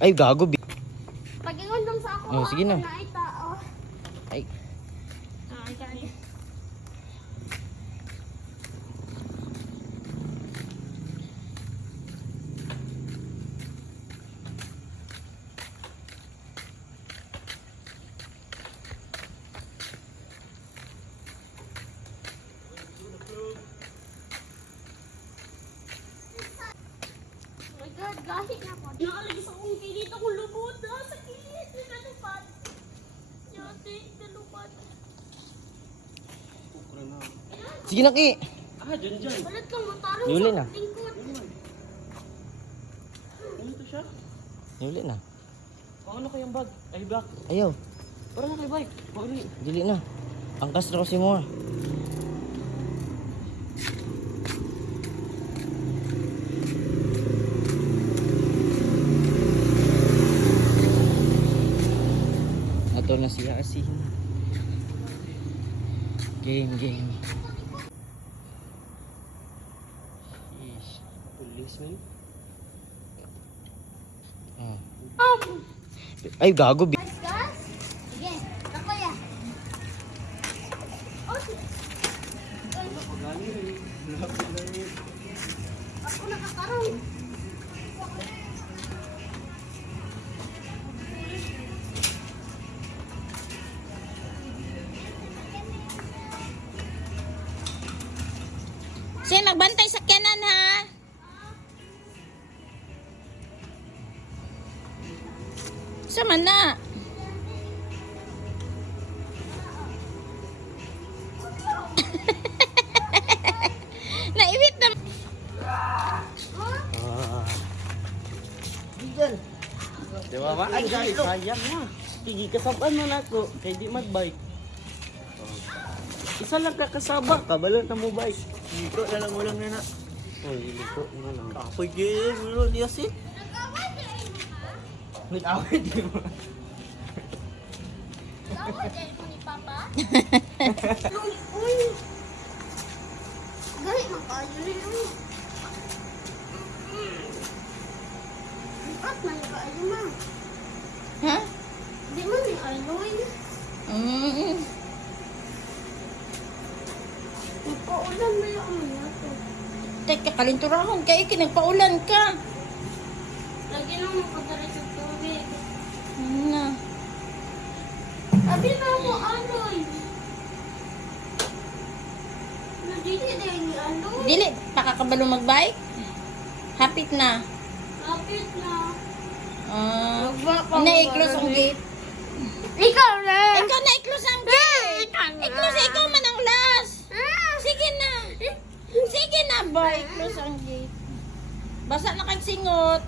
Ay, gago. Pag-ingon lang sa ako. Oh, sige na. Ay, tao. Ay. Ay, kani. Oh my God, gahi na po. Naalagay sa kong dito kong lubot. Sakit. Nalupad. Yate, nalupad. Sige na, Ki. Ah, dyan. Balat kang matarong Yuli sa na. lingkod. Ano to siya? Yuli na. Paano kayang bag? Ay, back. Ayaw. Parang kay bike. Pauli. Dili na. Angkas na kasi mo. Ato na siya asin. Game. Ish. Policeman? Ah. Ay, gago. Gas, gas. Sige, ako ya. Oh, sige. Ako nakakarong. Sige, magbantay sa kanan ha. Sama na. Naiwit na. Diyan. Di ba ba? Ay, guys, sayang na. Tigi kasabaan mo na ako. Kaya di magbike. Isa lang kakasaba. Kabalo na mo bike. Liko na lang ulang na na. Uy, liko na lang. Kapoy gaya. Ulo lias eh. Nag-away di mo. Gawa dyan ko ni Papa. Uy. Gahi, makayo na yun. At man kaayo ma. Ha? Di man ni aloy. Nagpaulan na yung ano nato. Teka, kalinturahon kay kinagpaulan ka. Lagi lang makadari sa tubig. Na. Sabi na mo, aloy. Nadili dahil ni aloy. Dili, pakakabalo magbike? Hapit na. Kapit na. Na-close ang gate. Ikaw na! Ikaw na i-close ang gate. I-close, ikaw man ang last. Sige na. Sige na, boy. Close ang gate. Basa na kang singot.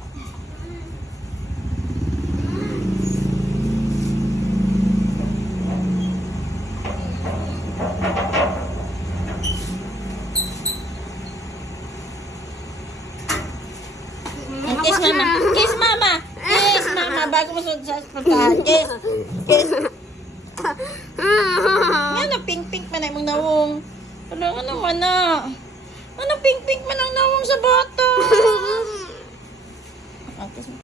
Kiss mama. Kiss mama. Kiss mama. Bago mo sa puntahan. Kiss. Kiss. Ano, pink-pink man ay mong nawong. Ano naman na? Ano, pink-pink man ang nawong sa bata? Kiss mo.